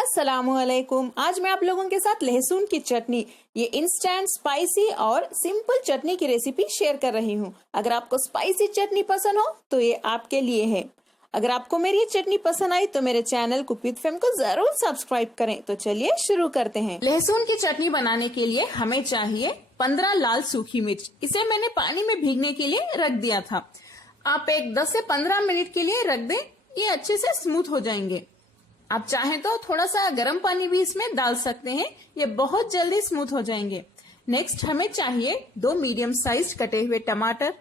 अस्सलामुअलैकुम। आज मैं आप लोगों के साथ लहसुन की चटनी, ये इंस्टेंट स्पाइसी और सिंपल चटनी की रेसिपी शेयर कर रही हूँ। अगर आपको स्पाइसी चटनी पसंद हो तो ये आपके लिए है। अगर आपको मेरी ये चटनी पसंद आई तो मेरे चैनल कुक विद फेम को जरूर सब्सक्राइब करें। तो चलिए शुरू करते हैं। लहसुन की चटनी बनाने के लिए हमें चाहिए 15 लाल सूखी मिर्च। इसे मैंने पानी में भीगने के लिए रख दिया था। आप एक 10 से 15 मिनट के लिए रख दें, ये अच्छे से स्मूथ हो जाएंगे। आप चाहें तो थोड़ा सा गर्म पानी भी इसमें डाल सकते हैं, ये बहुत जल्दी स्मूथ हो जाएंगे। नेक्स्ट हमें चाहिए 2 मीडियम साइज कटे हुए टमाटर,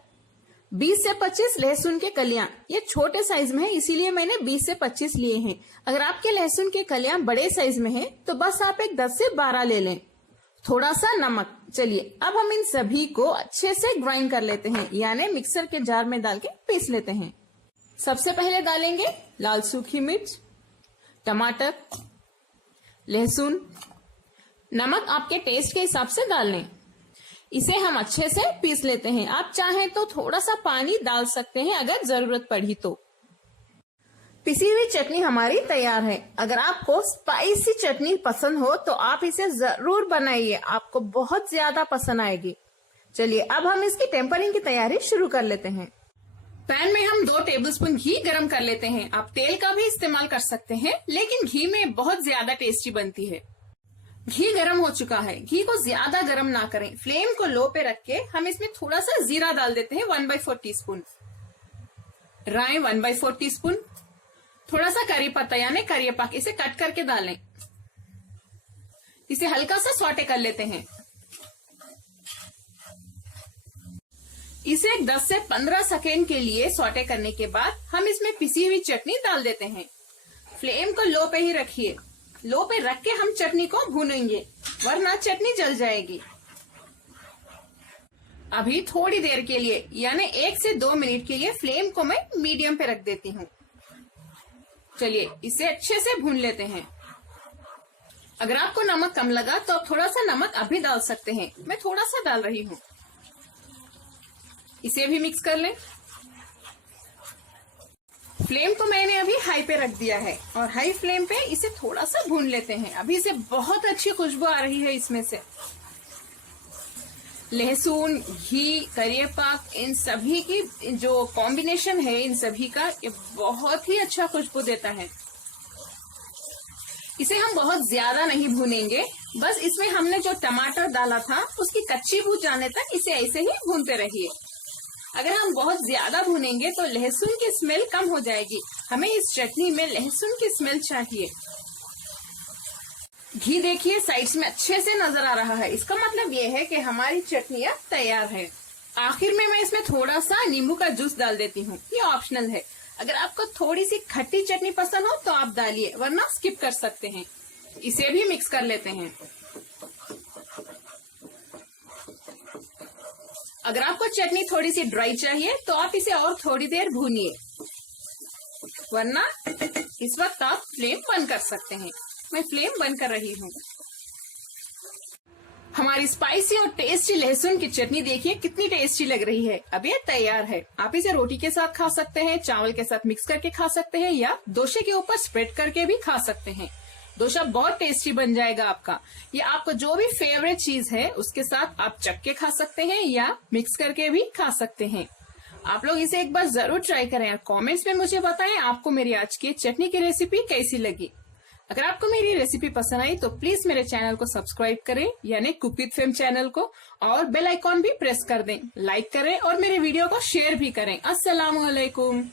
20 से 25 लहसुन के कलियां। ये छोटे साइज में है इसीलिए मैंने 20 से 25 लिए हैं। अगर आपके लहसुन के कलियां बड़े साइज में है तो बस आप एक 10 से 12 ले लें। थोड़ा सा नमक। चलिए अब हम इन सभी को अच्छे से ग्राइंड कर लेते हैं, यानी मिक्सर के जार में डाल के पीस लेते हैं। सबसे पहले डालेंगे लाल सूखी मिर्च, टमाटर, लहसुन, नमक आपके टेस्ट के हिसाब से डाल लें। इसे हम अच्छे से पीस लेते हैं। आप चाहें तो थोड़ा सा पानी डाल सकते हैं अगर जरूरत पड़ी तो। पिसी हुई चटनी हमारी तैयार है। अगर आपको स्पाइसी चटनी पसंद हो तो आप इसे जरूर बनाइए, आपको बहुत ज्यादा पसंद आएगी। चलिए अब हम इसकी टेम्परिंग की तैयारी शुरू कर लेते हैं। पैन में हम 2 टेबलस्पून घी गरम कर लेते हैं। आप तेल का भी इस्तेमाल कर सकते हैं, लेकिन घी में बहुत ज्यादा टेस्टी बनती है। घी गरम हो चुका है। घी को ज्यादा गरम ना करें, फ्लेम को लो पे रख के हम इसमें थोड़ा सा जीरा डाल देते हैं 1/4 टीस्पून, राई 1/4 टीस्पून, थोड़ा सा करी पत्ता यानी करिएपाक इसे कट करके डालें। इसे हल्का सा सौटे कर लेते हैं। इसे 10 से 15 सेकेंड के लिए सौटे करने के बाद हम इसमें पिसी हुई चटनी डाल देते हैं। फ्लेम को लो पे ही रखिए। लो पे रख के हम चटनी को भूनेंगे, वरना चटनी जल जाएगी। अभी थोड़ी देर के लिए यानी 1 से 2 मिनट के लिए फ्लेम को मैं मीडियम पे रख देती हूँ। चलिए इसे अच्छे से भून लेते हैं। अगर आपको नमक कम लगा तो आप थोड़ा सा नमक अभी डाल सकते हैं, मैं थोड़ा सा डाल रही हूँ। इसे भी मिक्स कर लें। फ्लेम को मैंने अभी हाई पे रख दिया है और हाई फ्लेम पे इसे थोड़ा सा भून लेते हैं। अभी इसे बहुत अच्छी खुशबू आ रही है इसमें से। लहसुन, घी, करिएपाक इन सभी की जो कॉम्बिनेशन है इन सभी का, ये बहुत ही अच्छा खुशबू देता है। इसे हम बहुत ज्यादा नहीं भूनेंगे, बस इसमें हमने जो टमाटर डाला था उसकी कच्ची बू जाने तक इसे ऐसे ही भूनते रहिए। अगर हम बहुत ज्यादा भूनेंगे तो लहसुन की स्मेल कम हो जाएगी। हमें इस चटनी में लहसुन की स्मेल चाहिए। घी देखिए साइड्स में अच्छे से नजर आ रहा है, इसका मतलब ये है कि हमारी चटनी अब तैयार है। आखिर में मैं इसमें थोड़ा सा नींबू का जूस डाल देती हूँ, ये ऑप्शनल है। अगर आपको थोड़ी सी खट्टी चटनी पसंद हो तो आप डालिए, वरना स्किप कर सकते हैं। इसे भी मिक्स कर लेते हैं। अगर आपको चटनी थोड़ी सी ड्राई चाहिए तो आप इसे और थोड़ी देर भूनिए, वरना इस वक्त आप फ्लेम बंद कर सकते हैं। मैं फ्लेम बंद कर रही हूँ। हमारी स्पाइसी और टेस्टी लहसुन की चटनी देखिए कितनी टेस्टी लग रही है। अब ये तैयार है। आप इसे रोटी के साथ खा सकते हैं, चावल के साथ मिक्स करके खा सकते हैं, या डोसे के ऊपर स्प्रेड करके भी खा सकते हैं। डोसा बहुत टेस्टी बन जाएगा आपका। ये आपको जो भी फेवरेट चीज है उसके साथ आप चख के खा सकते हैं या मिक्स करके भी खा सकते हैं। आप लोग इसे एक बार जरूर ट्राई करें और कमेंट्स में मुझे बताएं आपको मेरी आज की चटनी की रेसिपी कैसी लगी। अगर आपको मेरी रेसिपी पसंद आई तो प्लीज मेरे चैनल को सब्सक्राइब करें, यानी कुक विद फेम चैनल को, और बेल आइकॉन भी प्रेस कर दें। लाइक करें और मेरे वीडियो को शेयर भी करें। अस्सलामुअलैकुम।